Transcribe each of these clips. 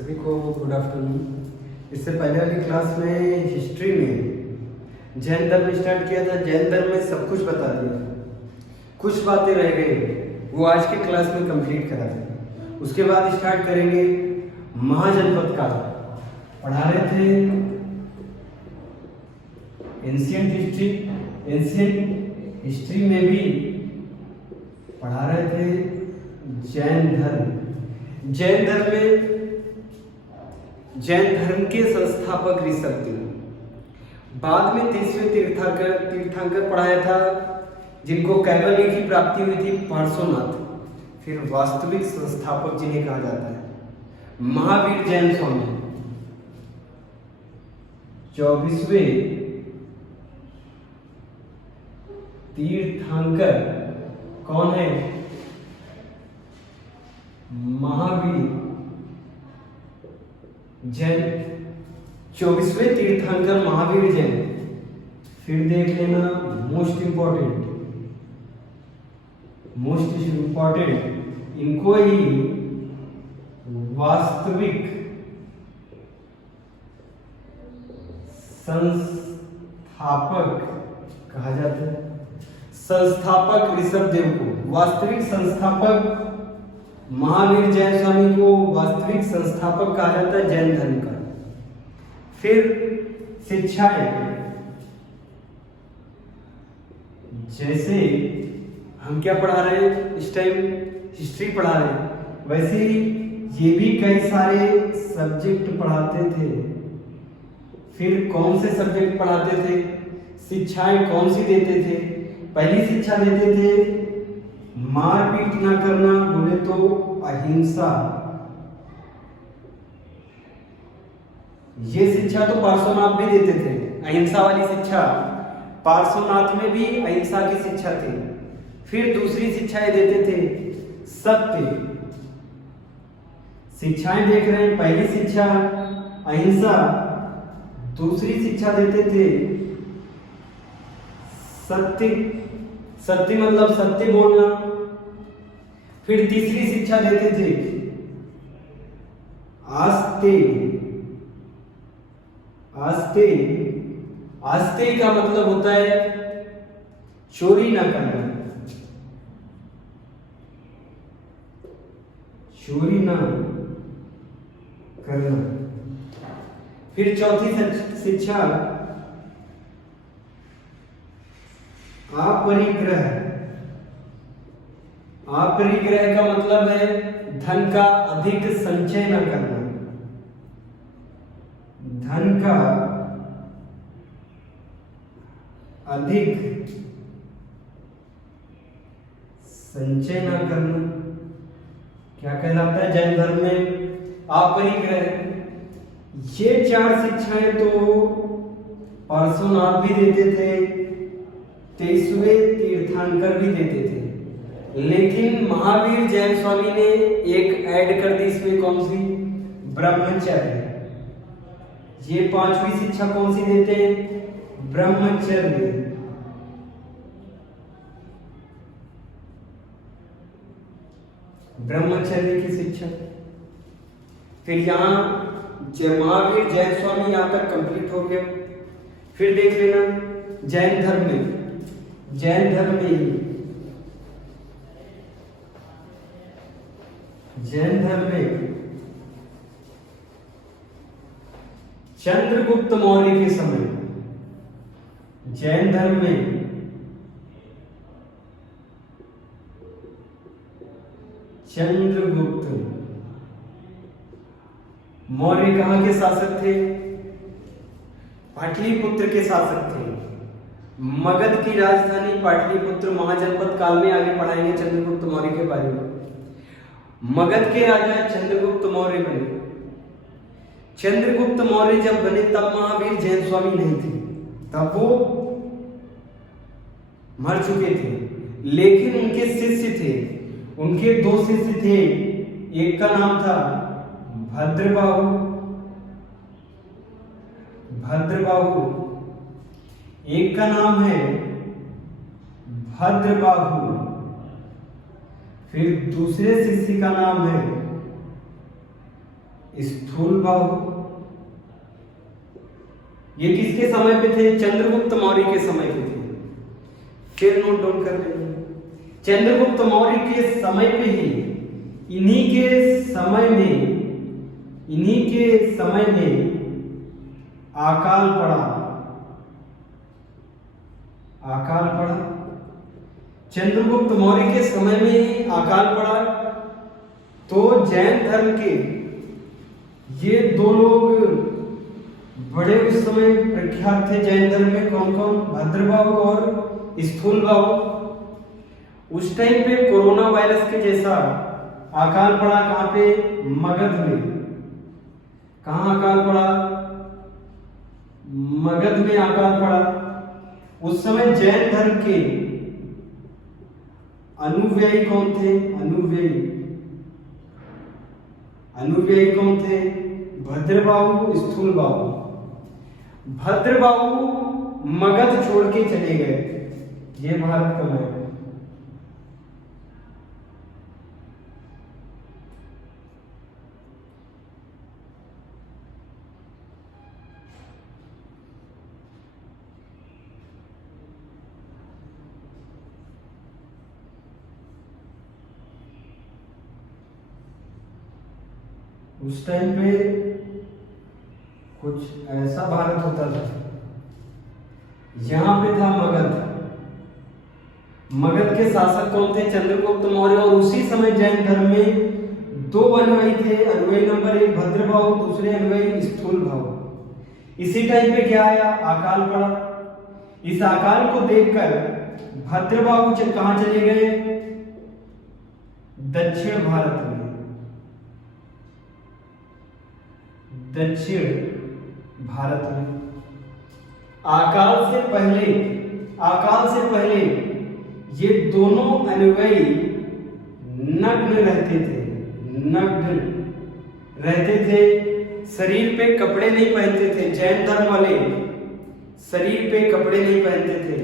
सभी को good afternoon. इससे पहले वाली क्लास में हिस्ट्री में जैन धर्म स्टार्ट किया था। जैन धर्म में सब कुछ बता दिया, कुछ बातें रह गई वो आज के क्लास में कंप्लीट करा दें। उसके बाद स्टार्ट करेंगे महाजनपद काल। पढ़ा रहे थे एंशियंट हिस्ट्री। एंशियंट हिस्ट्री में भी पढ़ा रहे थे जैन धर्म। जैन धर्म में जैन धर्म के संस्थापक ऋषभ। बाद में 30वें तीर्थंकर पढ़ाया था, जिनको कैवल्य की प्राप्ति हुई थी, पार्श्वनाथ। फिर वास्तविक संस्थापक जिन्हें कहा जाता है महावीर जैन स्वामी। 24वें तीर्थंकर कौन है? महावीर जैन। 24वें तीर्थंकर महावीर जैन। फिर देख लेना मोस्ट इंपॉर्टेंट इनको ही वास्तविक संस्थापक कहा जाता है। संस्थापक ऋषभ देव को, वास्तविक संस्थापक महावीर जैन स्वामी को वास्तविक संस्थापक कहा जाता है जैन धर्म का। फिर शिक्षाएं, जैसे हम क्या पढ़ा रहे हैं इस टाइम, हिस्ट्री पढ़ा रहे हैं, वैसे ही ये भी कई सारे सब्जेक्ट पढ़ाते थे। फिर कौन से सब्जेक्ट पढ़ाते थे? शिक्षाएं कौन सी देते थे? पहली शिक्षा देते थे मारपीट ना करना, बोले तो अहिंसा। ये शिक्षा तो पार्श्वनाथ भी देते थे, अहिंसा वाली शिक्षा। पार्श्वनाथ में भी अहिंसा की शिक्षा थी। फिर दूसरी शिक्षाएं देते थे सत्य। शिक्षाएं देख रहे हैं, पहली शिक्षा अहिंसा, दूसरी शिक्षा देते थे सत्य। सत्य मतलब सत्य बोलना। फिर तीसरी शिक्षा देते थे आस्ते। आस्ते आस्ते का मतलब होता है चोरी ना करना, चोरी ना करना। फिर चौथी शिक्षा अपरिग्रह। अपरिग्रह का मतलब है धन का अधिक संचय न करना, धन का अधिक संचय न करना। क्या कहलाता है जैन धर्म में? अपरिग्रह। ये चार शिक्षाएं तो पार्श्वनाथ भी देते थे, 23वें तीर्थंकर भी देते थे। लेकिन महावीर जैन स्वामी ने एक ऐड कर दी इसमें, कौन सी? ब्रह्मचर्य। ये पांचवी शिक्षा कौन सी देते हैं? ब्रह्मचर्य। ब्रह्मचर्य की शिक्षा। फिर यहाँ महावीर जैन स्वामी यहाँ तक कंप्लीट हो गया। फिर देख लेना जैन धर्म में चंद्रगुप्त मौर्य के समय, जैन धर्म में चंद्रगुप्त मौर्य कहाँ के शासक थे? पाटलिपुत्र के शासक थे। मगध की राजधानी पाटलिपुत्र। महाजनपद काल में आगे पढ़ाएंगे चंद्रगुप्त मौर्य के बारे में। मगध के राजा चंद्रगुप्त मौर्य बने। चंद्रगुप्त मौर्य जब बने तब महावीर जैन स्वामी नहीं थे, तब वो मर चुके थे। लेकिन उनके शिष्य थे, उनके दो शिष्य थे। एक का नाम था भद्रबाहु, एक का नाम है भद्रबाहु। फिर दूसरे शिष्य का नाम है स्थूल बाहु। ये किसके समय पे थे? चंद्रगुप्त मौर्य के समय पे थे। फिर नोट डाउन कर लेंगे, चंद्रगुप्त मौर्य के समय पे ही इन्हीं के समय में अकाल पड़ा। चंद्रगुप्त मौर्य के समय में ही अकाल पड़ा। तो जैन धर्म के ये दो लोग बड़े उस समय प्रख्यात थे जैन धर्म में। कौन कौन? भद्रबाहु और स्थूलबाहु। उस टाइम पे कोरोना वायरस के जैसा अकाल पड़ा। कहां पे? मगध में। कहां अकाल पड़ा? मगध में अकाल पड़ा। उस समय जैन धर्म के अनुयायी कौन थे? अनुयायी कौन थे? भद्रबाहु, स्थूलबाहु। भद्रबाहु मगध छोड़ के चले गए। ये भारत का मैप है। उस टाइम पे कुछ ऐसा भारत होता था। यहां पे था मगध। मगध के शासक कौन थे? चंद्रगुप्त मौर्य। और उसी समय जैन धर्म में दो अनुयायी थे। अनुयायी नंबर 1 भद्रबाहु, दूसरे अनुयायी स्थूलबाहु। इसी टाइम पे क्या आया? अकाल पड़ा। इस अकाल को देखकर भद्रबाहु कहां चले गए? दक्षिण भारत में। अकाल से पहले ये दोनों अनुयायी नग्न रहते थे। शरीर पे कपड़े नहीं पहनते थे। जैन धर्म वाले शरीर पे कपड़े नहीं पहनते थे।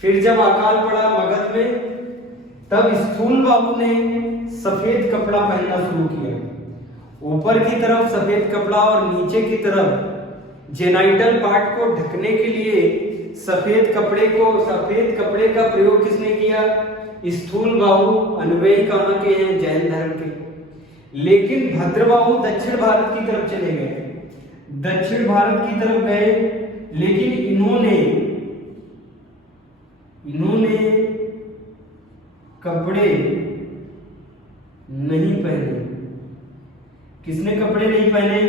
फिर जब अकाल पड़ा मगध में, तब स्थूलबाहु ने सफेद कपड़ा पहनना शुरू किया। ऊपर की तरफ सफेद कपड़ा और नीचे की तरफ जेनाइटल पार्ट को ढकने के लिए सफेद कपड़े का प्रयोग किसने किया? स्थूलबाहु। अनुयायी कहां के हैं? जैन धर्म के। लेकिन भद्रबाहु दक्षिण भारत की तरफ चले गए। लेकिन इन्होंने कपड़े नहीं पहने। किसने कपड़े नहीं पहने?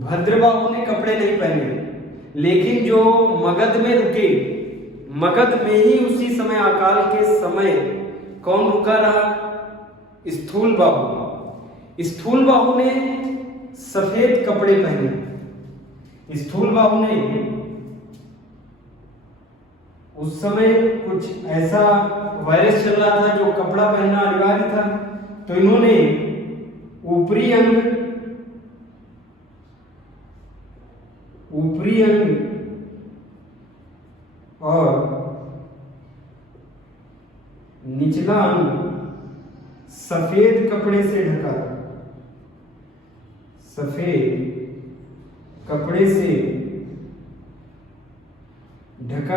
भद्रबाहु ने कपड़े नहीं पहने। लेकिन जो मगध में रुके, मगध में ही उसी समय अकाल के समय कौन रुका रहा? स्थूलबाहु ने सफेद कपड़े पहने। स्थूलबाहु ने उस समय कुछ ऐसा वायरस चल रहा था जो कपड़ा पहनना अनिवार्य था। तो इन्होंने ऊपरी अंग और निचला अंग सफेद कपड़े से ढका।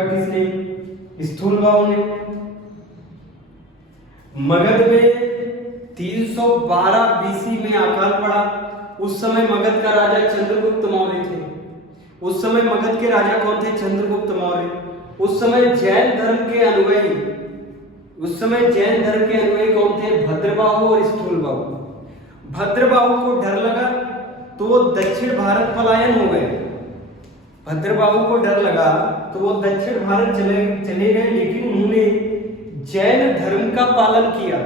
किसने? स्थूलबाहु ने। मगध में 312 बीसी में अकाल पड़ा। उस समय मगध का राजा चंद्रगुप्त मौर्य थे। उस समय मगध के राजा कौन थे? चंद्रगुप्त मौर्य। उस समय जैन धर्म के अनुयायी कौन थे? भद्रबाहु और स्थूलबाहु। भद्रबाहु को डर लगा तो वो दक्षिण भारत पलायन हो गए। चले गए। लेकिन उन्होंने जैन धर्म का पालन किया।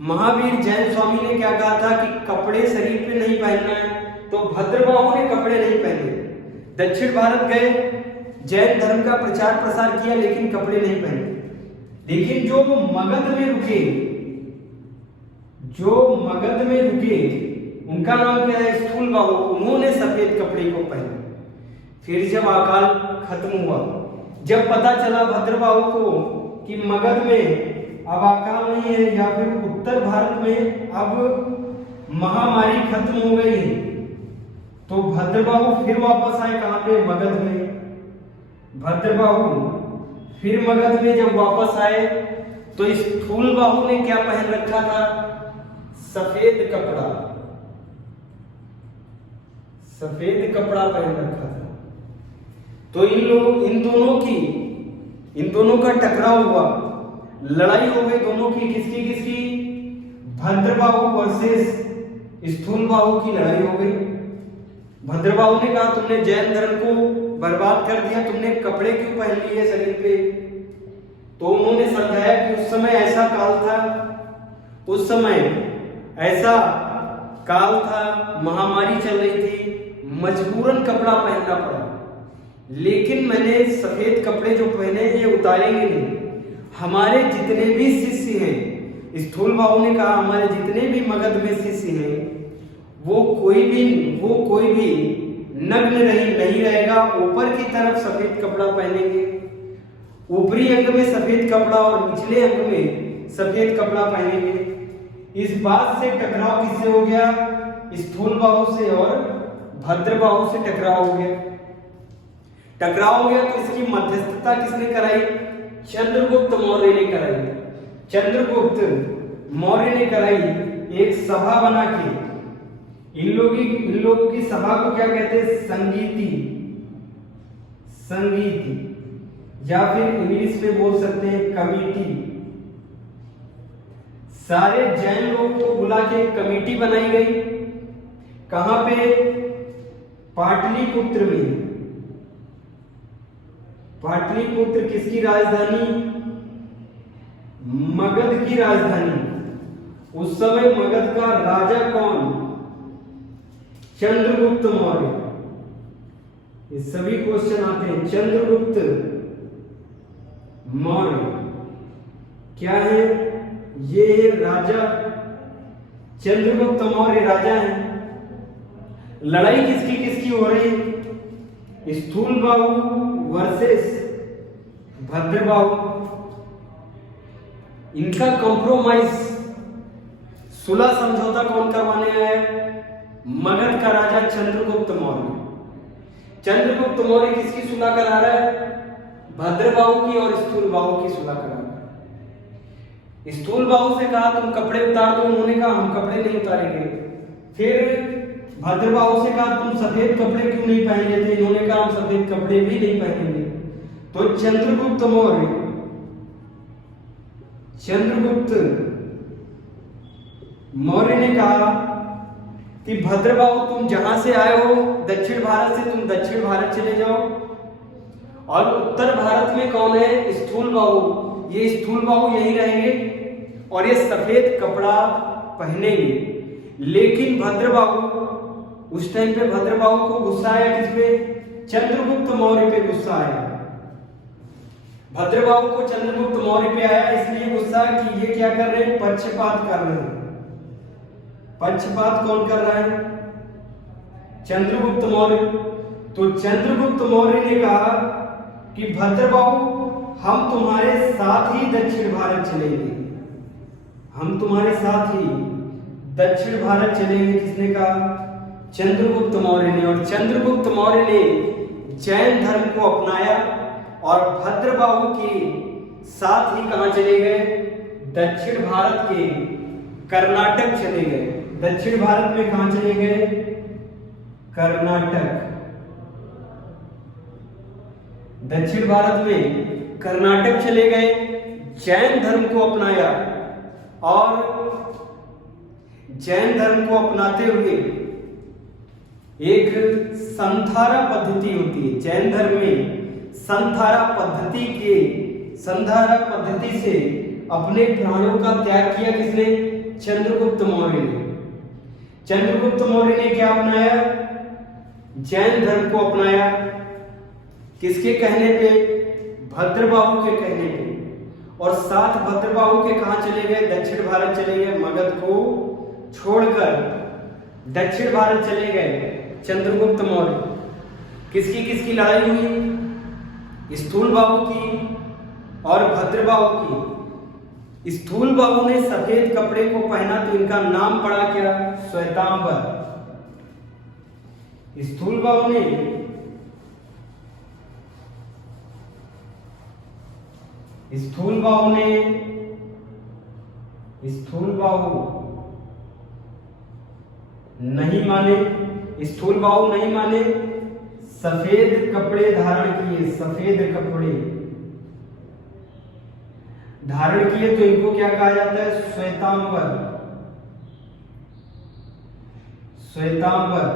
महावीर जैन स्वामी ने क्या कहा था कि कपड़े शरीर पे नहीं पहनना है। तो भद्रबाहु ने कपड़े नहीं पहने, दक्षिण भारत गए, जैन धर्म का प्रचार प्रसार किया, लेकिन कपड़े नहीं पहने। लेकिन जो मगध में रुके उनका नाम क्या है? स्थूलबाहु। उन्होंने सफेद कपड़े को पहना। फिर जब अकाल खत्म हुआ, जब पता चला भद्रबाहु को कि मगध में अब अकाल नहीं है, या फिर उत्तर भारत में अब महामारी खत्म हो गई तो भद्रबाहु फिर वापस आए कहां पे, मगध में। भद्रबाहु फिर मगध में जब वापस आए तो स्थूलबाहु ने क्या पहन रखा था, सफेद कपड़ा, सफेद कपड़ा पहन रखा था। तो इन दोनों का टकराव हुआ, लड़ाई हो गई दोनों की, किसकी किसकी, भद्रबाहु वर्सेस स्थूलबाहु की लड़ाई हो गई। भद्रबाहु ने कहा तुमने जैन धर्म को बर्बाद कर दिया, तुमने कपड़े क्यों पहन लिए शरीर पे। तो उन्होंने समझाया कि उस समय ऐसा काल था, उस समय ऐसा काल था, महामारी चल रही थी, मजबूरन कपड़ा पहनना पड़ा। लेकिन मैंने सफेद कपड़े जो पहने ये उतारेंगे नहीं। हमारे जितने भी शिष्य हैं, स्थूलबाहु ने कहा हमारे जितने भी मगध में शिष्य हैं वो कोई भी नग्न नहीं रहेगा, ऊपर की तरफ सफेद कपड़ा पहनेंगे, ऊपरी अंग में सफेद कपड़ा और निचले अंग में सफेद कपड़ा पहनेंगे। इस बात से टकराव किससे हो गया, स्थूलबाहु से और भद्रबाहु से टकराव हो गया। तो इसकी मध्यस्थता किसने कराई, चंद्रगुप्त मौर्य ने कराई। चंद्रगुप्त मौर्य ने कराई, एक सभा बना के। इन लोगों की सभा को क्या कहते हैं, संगीति, या फिर इंग्लिश में बोल सकते हैं कमेटी। सारे जैन लोगों को बुला के कमेटी बनाई गई। कहां पे, पाटलिपुत्र में। पाटलिपुत्र किसकी राजधानी, मगध की राजधानी। उस समय मगध का राजा कौन, चंद्रगुप्त मौर्य। ये सभी क्वेश्चन आते हैं। चंद्रगुप्त मौर्य क्या है, ये राजा, चंद्रगुप्त मौर्य राजा है। लड़ाई किसकी किसकी हो रही, स्थूलबाहु वर्सेस भद्रबाहु। इनका कॉम्प्रोमाइज, सुलह समझौता कौन करवाने आया, मगध का राजा चंद्रगुप्त मौर्य। चंद्रगुप्त मौर्य किसकी सुलह करा रहा है, भद्रबाहु की और स्थूलबाहु की सुलह करा रहा है। स्थूलबाहु से कहा तुम कपड़े उतार दो, उन्होंने कहा हम कपड़े नहीं उतारेंगे। फिर भद्रबाहु से कहा तुम सफेद कपड़े क्यों नहीं पहन लेते, इन्होंने कहा हम सफेद कपड़े भी नहीं पहनेंगे। तो चंद्रगुप्त मौर्य ने कहा कि भद्रबाहु तुम जहां से आए हो दक्षिण भारत से, तुम दक्षिण भारत चले जाओ, और उत्तर भारत में कौन है, स्थूलबाहु। ये स्थूलबाहु यहीं रहेंगे और ये सफेद कपड़ा पहनेंगे। लेकिन भद्रबाहु, उस टाइम पे भद्रबाहु को गुस्सा आया किस पे, चंद्रगुप्त मौर्य पे गुस्सा आया। भद्रबाहु को चंद्रगुप्त मौर्य पे आया इसलिए गुस्सा कि ये क्या कर रहे हैं, पक्षपात कर रहे हैं। पक्षपात कौन कर रहा है, चंद्रगुप्त मौर्य। तो चंद्रगुप्त मौर्य ने कहा कि भद्रबाहु हम तुम्हारे साथ ही दक्षिण भारत चलेंगे, हम तुम्हारे साथ ही दक्षिण भारत चलेंगे। किसने कहा, चंद्रगुप्त मौर्य ने। और चंद्रगुप्त मौर्य ने जैन धर्म को अपनाया और भद्रबाहु के साथ ही कहां चले गए, दक्षिण भारत के कर्नाटक चले गए। दक्षिण भारत में कहां चले गए, कर्नाटक। दक्षिण भारत में कर्नाटक चले गए, जैन धर्म को अपनाया। और जैन धर्म को अपनाते हुए एक संधारा पद्धति होती है जैन धर्म में, संधारा पद्धति से अपने प्राणों का त्याग किया। किसने, चंद्रगुप्त मौर्य ने। चंद्रगुप्त मौर्य ने क्या अपनाया, जैन धर्म को अपनाया। किसके कहने पे, भद्रबाहु के कहने पे। और साथ भद्रबाहु के कहां चले गए, दक्षिण भारत चले गए। मगध को छोड़कर दक्षिण भारत चले गए चंद्रगुप्त मौर्य। किसकी किसकी लड़ाई हुई, स्थूलबाहु की और भद्रबाहु की। स्थूल बाहु ने सफेद कपड़े को पहना तो इनका नाम पड़ा क्या? श्वेतांबर। स्थूल बाहु ने स्थूल बाहु नहीं माने, स्थूल बाहु नहीं माने, सफेद कपड़े धारण किए, सफेद कपड़े धारण किए तो इनको क्या कहा जाता है? श्वेतांबर। श्वेतांबर।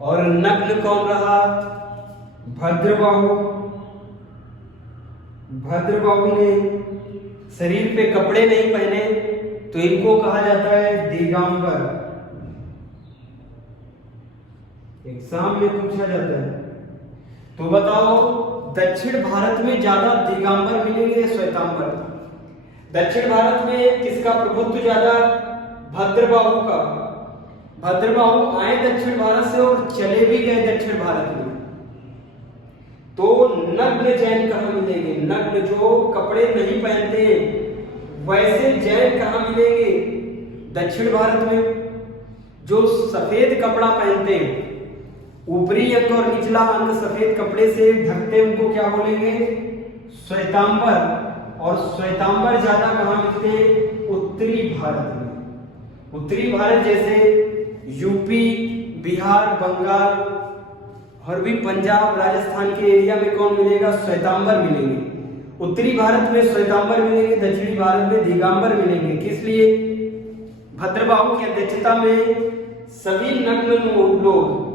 और नग्न कौन रहा? भद्रबाहु। भद्रबाहु ने शरीर पे कपड़े नहीं पहने तो इनको कहा जाता है दिगंबर। एग्जाम में पूछा जाता है। तो बताओ दक्षिण भारत में ज्यादा दिगंबर मिलेंगे या श्वेतांबर? दक्षिण भारत में किसका प्रभुत्व ज्यादा? भद्रबाहु का। भद्रबाहु आए दक्षिण भारत से और चले भी गए दक्षिण भारत में। तो नग्न जैन कहां मिलेंगे? नग्न जो कपड़े नहीं पहनते वैसे जैन कहां मिलेंगे? दक्षिण भारत में। जो सफेद कपड़ा पहनते, ऊपरी अंग और निचला अंग सफेद कपड़े से ढकते, उनको क्या बोलेंगे? श्वेतांबर। और श्वेतांबर ज्यादा कहां मिलते हैं? उत्तरी भारत में। उत्तरी भारत जैसे यूपी, बिहार, बंगाल और भी पंजाब, राजस्थान के एरिया में कौन मिलेगा? श्वेतांबर मिलेंगे। उत्तरी भारत में श्वेतांबर मिलेंगे, दक्षिणी भारत में दिगंबर मिलेंगे। किस लिए? भद्रबाहु की अध्यक्षता में सभी नग्न लोग,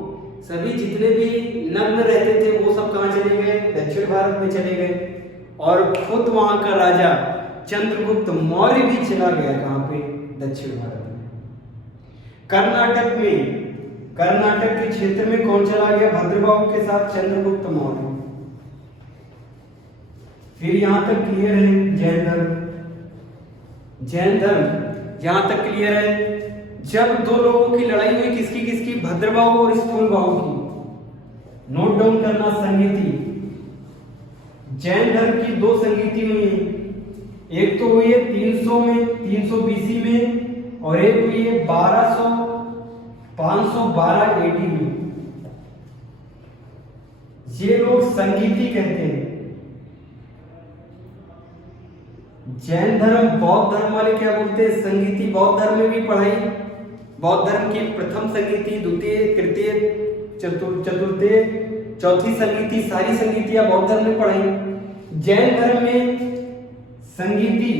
सभी जितने भी नग्न रहते थे वो सब कहां चले गए? दक्षिण भारत में चले गए। और खुद वहां का राजा चंद्रगुप्त मौर्य भी चला गया कहां पे? दक्षिण भारत में। कर्नाटक में, कर्नाटक के क्षेत्र में कौन चला गया भद्रबाहु के साथ? चंद्रगुप्त मौर्य। फिर यहां तक क्लियर है? जैन धर्म। जैन धर्म यहां तक क्लियर है। जब दो लोगों की लड़ाई हुई, किसकी किसकी? भद्रबाहु और स्थूल बाहु की। नोट डाउन करना संगीति। जैन धर्म की दो संगीति हुई है। एक तो हुई है 300 में, 300 बीसी में, और एक हुई है 512 एडी में। ये लोग संगीति कहते हैं। जैन धर्म बौद्ध धर्म वाले क्या बोलते हैं? संगीति। बौद्ध धर्म में भी पढ़ाई, बौद्ध धर्म की प्रथम संगीति, द्वितीय, तृतीय, चतुर्थीय, चौथी संगीति, सारी संगीतियां बौद्ध धर्म में पढ़ाई। जैन धर्म में संगीति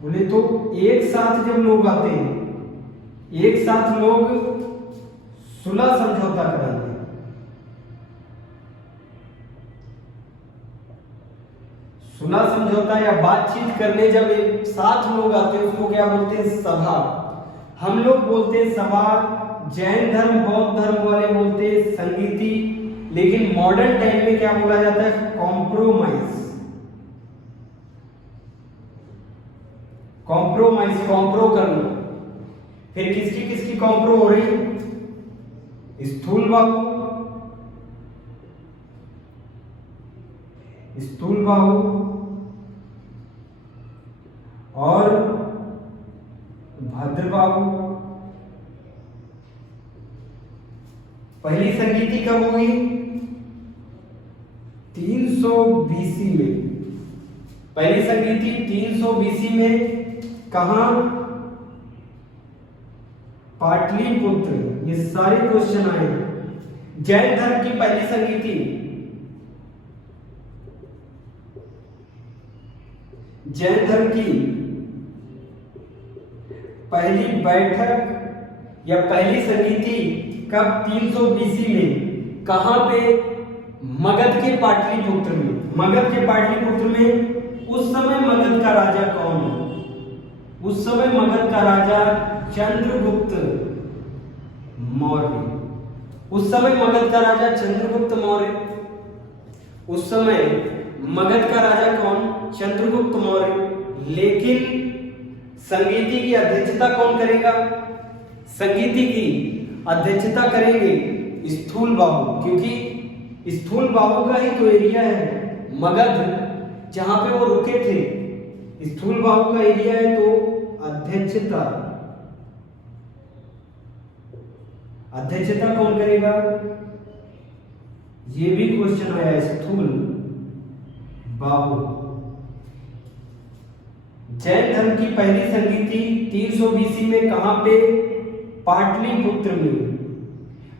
बोले तो एक साथ जब लोग आते हैं, एक साथ लोग सुलह समझौता कराते हैं। सुलह समझौता या बातचीत करने जब एक साथ लोग आते हैं उसको क्या बोलते हैं? सभा। हम लोग बोलते हैं सभा, जैन धर्म बौद्ध धर्म वाले बोलते हैं संगीति, लेकिन मॉडर्न टाइम में क्या बोला जाता है? कॉम्प्रोमाइज। कॉम्प्रोमाइज, कॉम्प्रो करना। फिर किसकी किसकी कॉम्प्रो हो रही? स्थूल बाहु, स्थूल बाहु और भद्रबाहु। पहली संगीति कब होगी? 300 बीसी में। पहली संगीति 300 बीसी में कहां? पाटलिपुत्र। ये सारे क्वेश्चन आए। जैन धर्म की पहली संगीति, जैन धर्म की पहली बैठक या पहली संगीति कब? 300 बीसी में। कहां पे? मगध के पाटलिपुत्र में। मगध के पाटलिपुत्र में उस समय मगध का राजा कौन है? उस समय मगध का राजा चंद्रगुप्त मौर्य। उस समय मगध का राजा चंद्रगुप्त मौर्य। उस समय मगध का राजा कौन? चंद्रगुप्त मौर्य। लेकिन संगीति की अध्यक्षता कौन करेगा? संगीति की अध्यक्षता करेंगे स्थूल बाहु, क्योंकि स्थूल बाहु का ही तो एरिया है मगध जहां पे वो रुके थे। स्थूल बाहु का एरिया है तो अध्यक्षता, अध्यक्षता कौन करेगा? ये भी क्वेश्चन आया स्थूल बाहु। जैन धर्म की पहली संगीति 300 बीसी में कहां पे? पाटलिपुत्र में।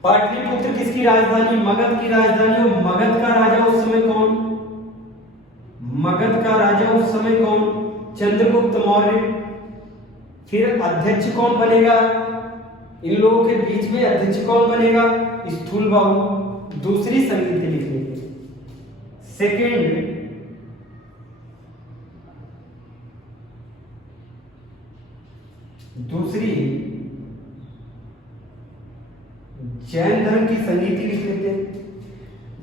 पाटलिपुत्र किसकी राजधानी? मगध की राजधानी। और मगध का राजा उस समय कौन? मगध का राजा उस समय कौन? चंद्रगुप्त मौर्य। फिर अध्यक्ष कौन बनेगा? इन लोगों के बीच में अध्यक्ष कौन बनेगा? स्थूल बाहु। दूसरी संगीति लिख लेंगे। सेकेंड, दूसरी जैन धर्म की संगीति लिख लेते हैं।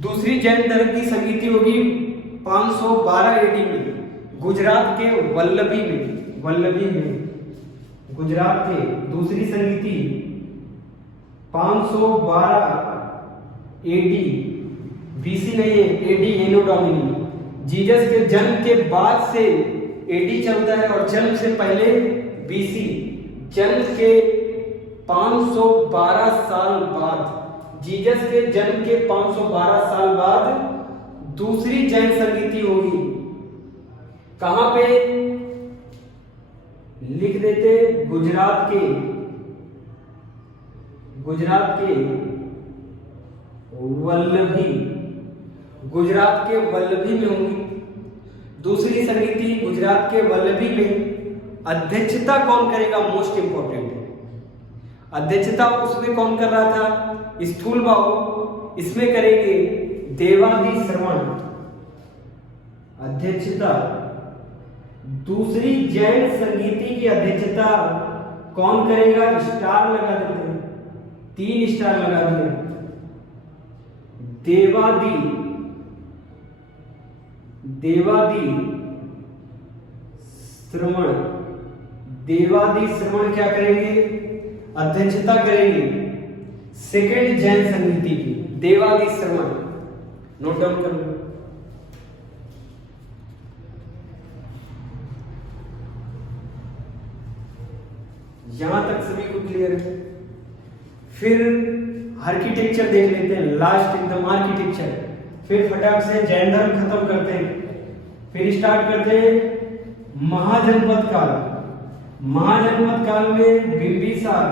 दूसरी जैन धर्म की संगीति होगी 512 एडी में गुजरात के वल्लभी में। वल्लभी में गुजरात के दूसरी संगीति 512 एडी, बीसी नहीं है, एडी एनो डोमिनी। जीसस के जन्म के बाद से एडी चलता है और जन्म से पहले बीसी। जन्म के 512 साल बाद, जीसस के जन्म के 512 साल बाद दूसरी जैन संगीति होगी। कहां पे? लिख देते गुजरात के, गुजरात के वल्लभी, गुजरात के वल्लभी में होगी दूसरी संगीति, गुजरात के वल्लभी में। अध्यक्षता कौन करेगा? मोस्ट इंपॉर्टेंट है। अध्यक्षता उसमें कौन कर रहा था? स्थूल बाहु। इसमें करेंगे देवादी श्रवण। अध्यक्षता दूसरी जैन संगीति की अध्यक्षता कौन करेगा? स्टार लगा देते हैं, 3 स्टार लगा दिए। देवादी, देवादी श्रवण। देवादी श्रवण क्या करेंगे? अध्यक्षता करेंगे सेकेंड जैन संगीति की, देवादी श्रवण। नोट डाउन कर लो। यहां तक सभी को क्लियर है? फिर आर्किटेक्चर देख लेते हैं, लास्ट एकदम आर्किटेक्चर। फिर फटाक से जैन धर्म खत्म करते हैं। फिर स्टार्ट करते हैं महाजनपद काल। महाजनपद काल में बिंबिसार,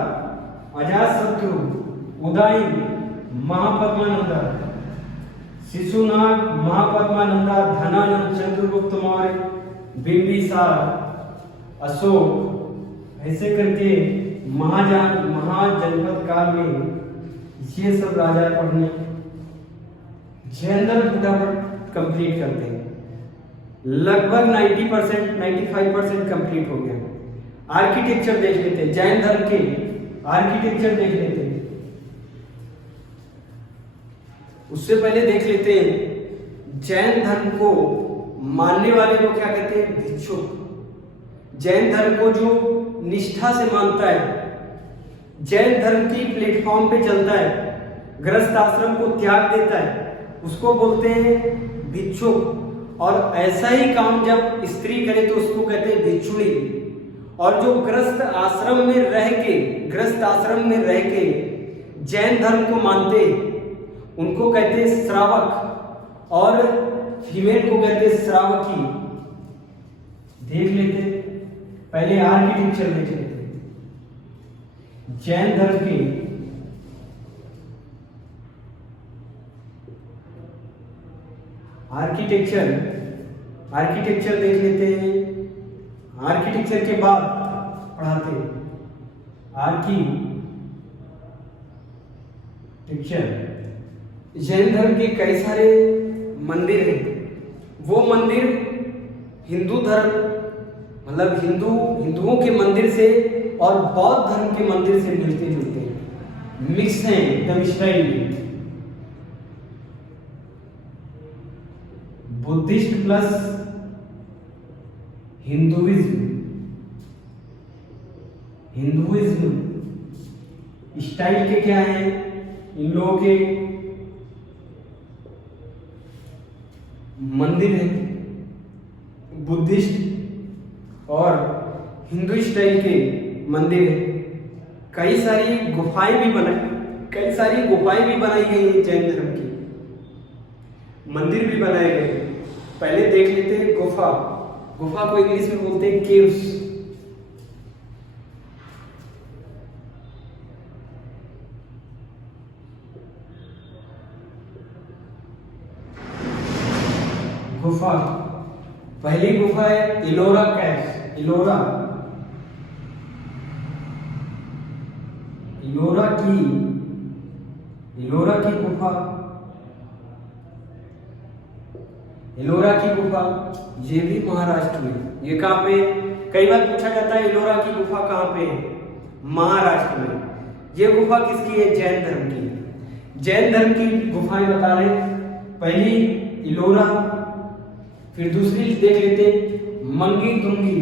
अजातशत्रु, उदयन, महापद्मानंदा, शिशुनाग, महापद्मानंदा, धनानंद, चंद्रगुप्त मौर्य, बिंबिसार, अशोक, ऐसे करके महाजनपद काल में ये सब राजा पढ़ने जैन धर्म फटाफट कंप्लीट करते हैं। लगभग 90%, 95% कंप्लीट हो गया। आर्किटेक्चर देख लेते हैं, जैन धर्म के आर्किटेक्चर देख लेते हैं। उससे पहले देख लेते हैं जैन धर्म को मानने वाले को क्या कहते हैं? भिक्षुक। जैन धर्म को जो निष्ठा से मानता है, जैन धर्म की प्लेटफॉर्म पे चलता है, गृहस्थ आश्रम को त्याग देता है, उसको बोलते हैं भिक्षुक। और ऐसा ही काम जब स्त्री करे तो उसको कहते हैं भिक्षुणी। और जो गृहस्थ आश्रम में रह के, गृहस्थ आश्रम में रह के जैन धर्म को मानते, उनको कहते हैं श्रावक। और फीमेल को कहते हैं श्रावकी। देख लेते, पहले आर्किटेक्चर देख लेते जैन धर्म के। आर्किटेक्चर देख लेते हैं। आर्किटेक्चर के बाद पढ़ाते आर्किटेक्चर। जैन धर्म के कई सारे मंदिर हैं। वो मंदिर हिंदू धर्म, मतलब हिंदुओं के मंदिर से और बौद्ध धर्म के मंदिर से मिलते जुलते हैं, मिक्स हैं एकदम स्टाइल में। बुद्धिस्ट प्लस हिंदुइज्म स्टाइल के क्या है? इन लोगों के मंदिर है बुद्धिस्ट और हिंदू स्टाइल के मंदिर है। कई सारी गुफाएं भी बनाई गई हैं जैन धर्म की, मंदिर भी बनाए गए। पहले देख लेते हैं गुफा को इंग्लिश में बोलते हैं केव्स। गुफा, पहली गुफा है इलोरा कैव्स। इलोरा की गुफा ये भी महाराष्ट्र में। ये कहाँ पे, कई बार पूछा जाता है इलोरा की गुफा कहाँ पे है, महाराष्ट्र में। ये गुफा किसकी है, जैन धर्म की। जैन धर्म की गुफाएं बता रहे हैं, पहली इलोरा, फिर दूसरी देख लेते मंगी तुंगी।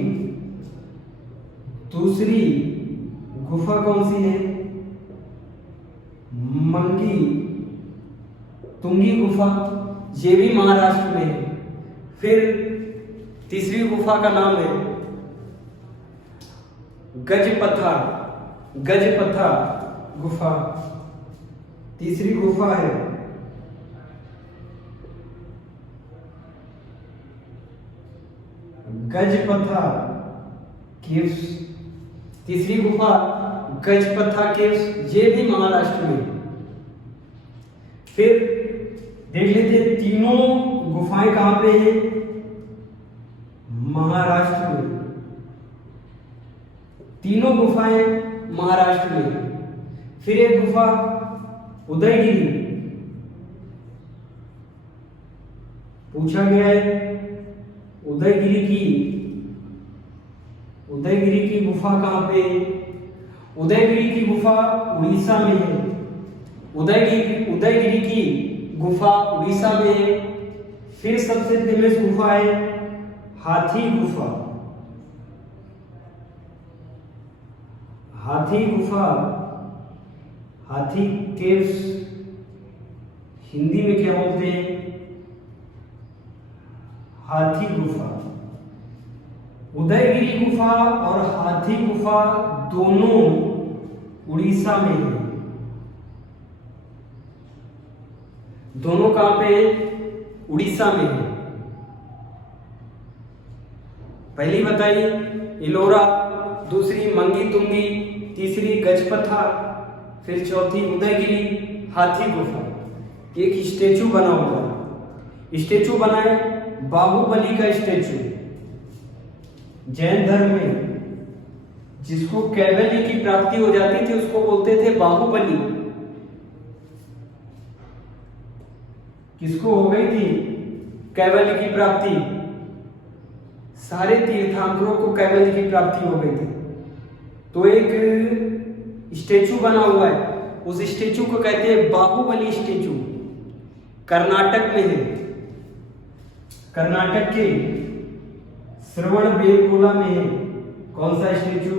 दूसरी गुफा कौन सी है, मंगी तुंगी गुफा, ये भी महाराष्ट्र में है। फिर तीसरी गुफा का नाम है गजपथा गुफा, तीसरी गुफा है। गजपथा केव्स, तीसरी गुफा गजपथा केव्स, ये भी महाराष्ट्र में। फिर देख लेते तीनों गुफाएं कहां पे हैं, महाराष्ट्र में। तीनों गुफाएं महाराष्ट्र में। फिर एक गुफा उदयगिरी, पूछा गया है उदयगिरी की गुफा कहां पे है। उदयगिरी की गुफा उड़ीसा में है। उदयगिरी की गुफा उड़ीसा में है। फिर सबसे फेमस गुफा है हाथी गुफा। हाथी केव्स, हिंदी में क्या बोलते हैं, हाथी गुफा। उदयगिरी गुफा और हाथी गुफा दोनों उड़ीसा में है। दोनों कहां पे, उड़ीसा में है। पहली बताई इलोरा, दूसरी मंगी तुंगी, तीसरी गजपथा, फिर चौथी उदयगिरी, हाथी गुफा। एक स्टेचू बना हुआ है, स्टेचू बना है बाहुबली का स्टेचू। जैन धर्म में जिसको कैवल्य की प्राप्ति हो जाती थी उसको बोलते थे बाहुबली। किसको हो गई थी कैवल्य की प्राप्ति, सारे तीर्थंकरों को कैवल्य की प्राप्ति हो गई थी। तो एक स्टेचू बना हुआ है, उस स्टेचू को कहते हैं बाहुबली स्टेचू। कर्नाटक में है, कर्नाटक के श्रवणबेलगोला में है। कौन सा स्टेचू,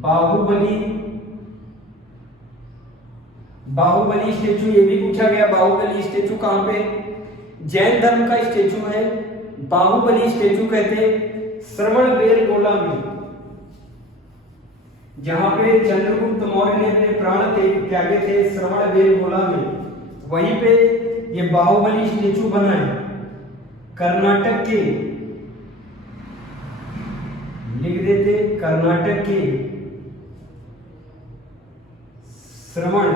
बाहुबली स्टेचू। ये भी पूछा गया बाहुबली स्टेचू कहां पे, जैन धर्म का स्टेचू है, बाहुबली स्टेचू कहते हैं श्रवणबेलगोला में, जहां पे चंद्रगुप्त मौर्य ने अपने प्राण त्यागे थे, श्रवणबेलगोला में। वहीं पे ये बाहुबली स्टेचू बना है। कर्नाटक के, लिख देते कर्नाटक के श्रवण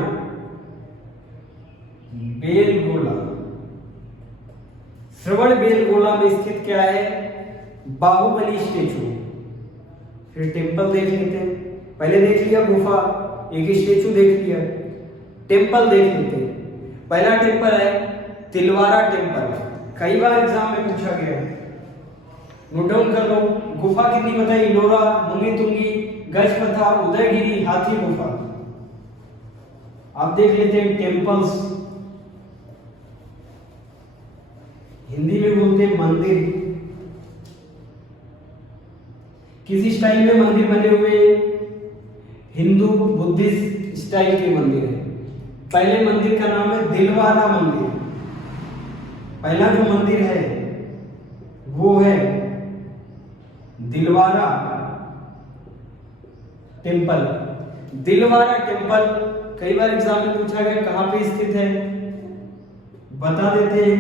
बेलगोला में स्थित क्या है, बाहुबली स्टेचू। फिर टेंपल देख लेते हैं। पहले देख लिया गुफा, एक स्टेचू देख लिया, टेंपल देख लेते हैं। पहला टेंपल है तिलवारा टेंपल, कई बार एग्जाम में पूछा गया है, नोट डाउन कर लो। गुफा कितनी बताई, इलोरा, मुंगी तुंगी, गजपथा, उदयगिरी, हाथी गुफा। आप देख लेते हैं टेंपल्स, हिंदी में बोलते हैं मंदिर। किसी स्टाइल में मंदिर बने हुए, हिंदू बुद्धिस्ट स्टाइल के मंदिर है। पहले मंदिर का नाम है दिलवारा मंदिर। पहला जो मंदिर है वो है दिलवारा टेम्पल। दिलवारा टेम्पल कई बार एग्जाम में पूछा गया कहां पे स्थित है, बता देते हैं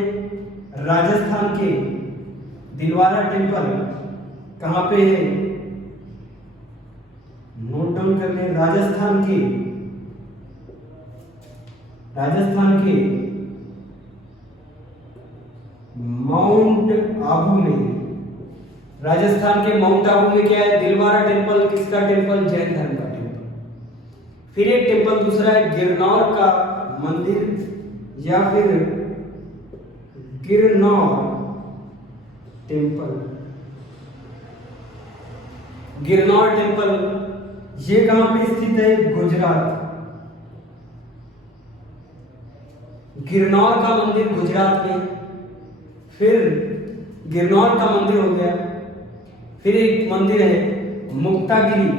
राजस्थान के दिलवारा टेम्पल कहां पे है, नोट डाउन कर लें। राजस्थान के माउंट आबू में, राजस्थान के माउंट आबू में क्या है, दिलवारा टेम्पल। किसका टेम्पल, जैन धर्म का टेम्पल। फिर एक टेम्पल दूसरा है गिरनौर का मंदिर या फिर गिरनौर टेम्पल। गिरनौर टेम्पल ये कहां पे स्थित है, गुजरात। गिरनौर का मंदिर गुजरात में। फिर गिरनौर का मंदिर हो गया। फिर एक मंदिर है मुक्तागिरी,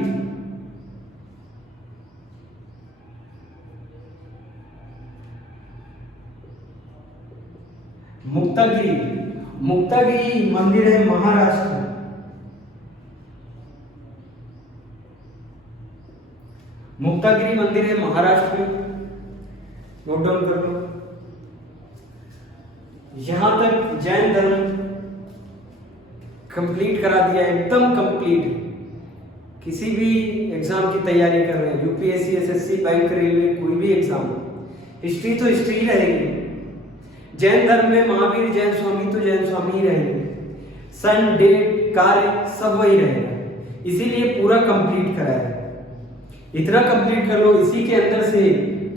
मुक्तागिरी मंदिर है महाराष्ट्र। मुक्तागिरी मंदिर है महाराष्ट्र में, नोट डाउन कर लो। यहां तक जैन धर्म कंप्लीट करा दिया, एकदम कंप्लीट। किसी भी एग्जाम की तैयारी कर रहे हैं, यूपीएससी, एसएससी, बैंक, रेलवे, कोई भी एग्जाम, हिस्ट्री तो हिस्ट्री रहेगी। जैन धर्म में महावीर जैन स्वामी तो जैन स्वामी ही रहेंगे, सन, डेट, कार्य सब वही रहेगा। इसीलिए पूरा कंप्लीट कराया है। इतना कंप्लीट कर लो, इसी के अंदर से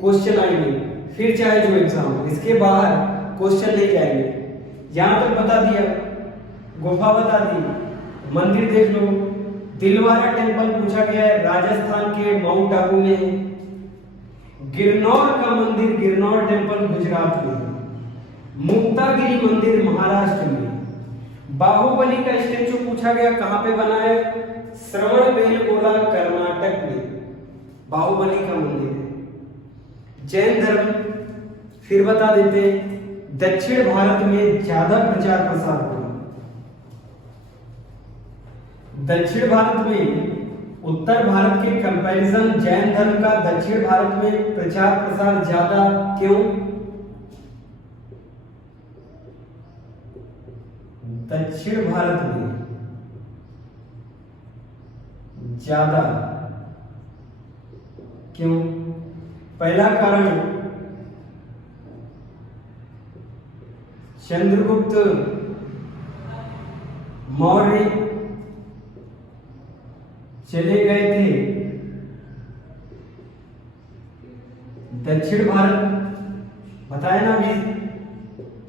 क्वेश्चन आएंगे, फिर चाहे जो एग्जाम, इसके बाहर क्वेश्चन नहीं जाएंगे। यहां तक बता दिया, गुफा बता दी, मंदिर देख लो। दिलवारा टेम्पल पूछा गया है, राजस्थान के माउंट आबू में है। गिरनौर का मंदिर, गिरनौर टेम्पल गुजरात में। मुक्तागिरी मंदिर महाराष्ट्र में। बाहुबली का स्टेचू पूछा गया कहां पे बना है, श्रवणबेलगोला कर्नाटक में बाहुबली का मंदिर है। जैन धर्म फिर बता देते हैं, दक्षिण भारत में ज्यादा प्रचार प्रसार हुआ। दक्षिण भारत में उत्तर भारत के कंपैरिजन जैन धर्म का दक्षिण भारत में प्रचार प्रसार ज्यादा क्यों? दक्षिण भारत में ज्यादा क्यों? पहला कारण, चंद्रगुप्त मौर्य चले गए थे दक्षिण भारत, बताया ना अभी,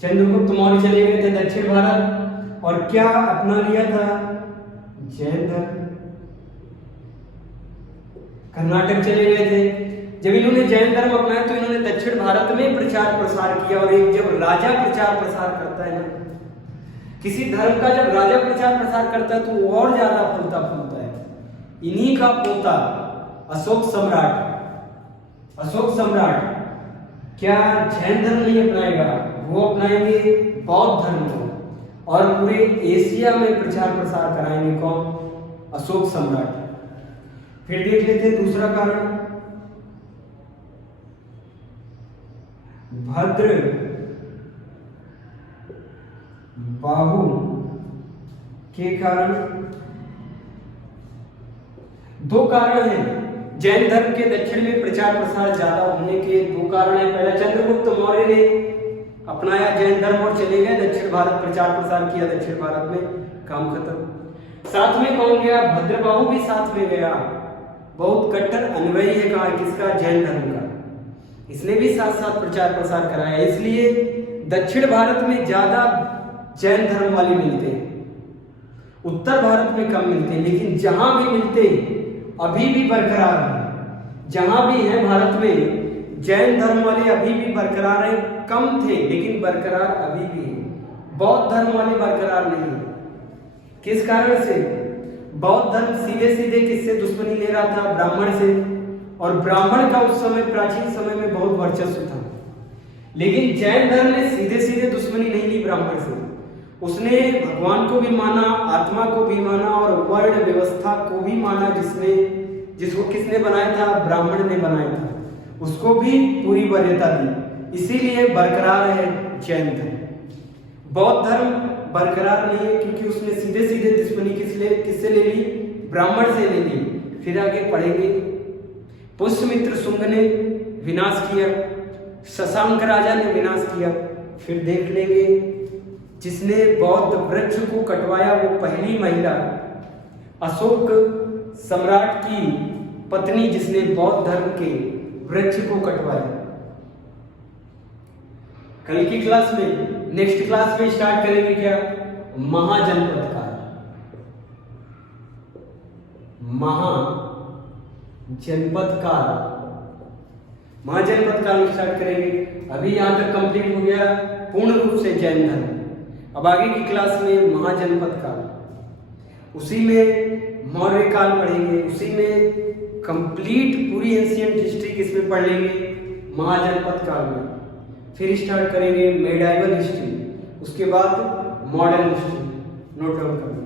चंद्रगुप्त मौर्य चले गए थे दक्षिण भारत और क्या अपना लिया था, जैन धर्म। कर्नाटक चले गए थे। जब इन्होंने जैन धर्म अपनाया तो इन्होंने दक्षिण भारत में प्रचार प्रसार किया। और एक जब राजा प्रचार प्रसार करता है ना, किसी धर्म का जब राजा प्रचार प्रसार करता है तो वो और ज्यादा फूलता फूलता है। इन्हीं का पोता अशोक सम्राट क्या जैन धर्म नहीं अपनाएगा, वो अपनाएंगे बौद्ध धर्म को और पूरे एशिया में प्रचार प्रसार कराएंगे। कौन? अशोक सम्राट। फिर देख लेते हैं दूसरा कारण, भद्र बाहु के कारण। दो कारण हैं जैन धर्म के दक्षिण में प्रचार प्रसार ज्यादा होने के, दो कारण हैं। पहला, चंद्रगुप्त मौर्य ने अपनाया जैन धर्म और चले गए दक्षिण भारत, प्रचार प्रसार किया दक्षिण भारत में, काम खत्म। साथ में कौन गया? भद्रबाहु भी साथ में गया, बहुत कट्टर अनुयायी है कहा किसका? जैन धर्म का। इसने भी साथ साथ प्रचार प्रसार कराया। इसलिए दक्षिण भारत में ज्यादा जैन धर्म वाले मिलते हैं, उत्तर भारत में कम मिलते हैं। लेकिन जहां भी मिलते अभी भी बरकरार है। जहां भी है भारत में जैन धर्म वाले अभी भी बरकरार है, कम थे लेकिन बरकरार अभी भी है। बौद्ध धर्म वाले बरकरार नहीं है। किस कारण से? बौद्ध धर्म सीधे सीधे किससे दुश्मनी ले रहा था? ब्राह्मण से। और ब्राह्मण का उस समय प्राचीन समय में बहुत वर्चस्व था। लेकिन जैन धर्म ने सीधे सीधे दुश्मनी नहीं ली ब्राह्मण से। उसने भगवान को भी माना, आत्मा को भी माना और वर्ण व्यवस्था को भी माना, जिसको किसने बनाया था? ब्राह्मण ने बनाया था। उसको भी पूरी वरीयता दी, इसीलिए बरकरार है जैन धर्म। बौद्ध धर्म बरकरार नहीं है क्योंकि उसने सीधे सीधे दुश्मनी किससे ले ली? ब्राह्मण से ले ली। फिर आगे पढ़ेंगे, पुष्यमित्र शुंग ने विनाश किया, शशांक राजा ने विनाश किया। फिर देख लेंगे जिसने बौद्ध वृक्ष को कटवाया वो पहली महिला, अशोक सम्राट की पत्नी जिसने बौद्ध धर्म के वृक्ष को कटवाया। कल की क्लास में, नेक्स्ट क्लास में स्टार्ट करेंगे क्या? महाजनपद काल। महाजनपद काल में स्टार्ट करेंगे। अभी यहां तक कंप्लीट हो गया पूर्ण रूप से जैन धर्म। अब आगे की क्लास में महाजनपद काल, उसी में मौर्य काल पढ़ेंगे, उसी में कंप्लीट पूरी एंशिएंट हिस्ट्री किसमें पढ़ लेंगे? महाजनपद काल में। फिर स्टार्ट करेंगे मेडाइवल हिस्ट्री, उसके बाद मॉडर्न हिस्ट्री। नोट डाउन करना।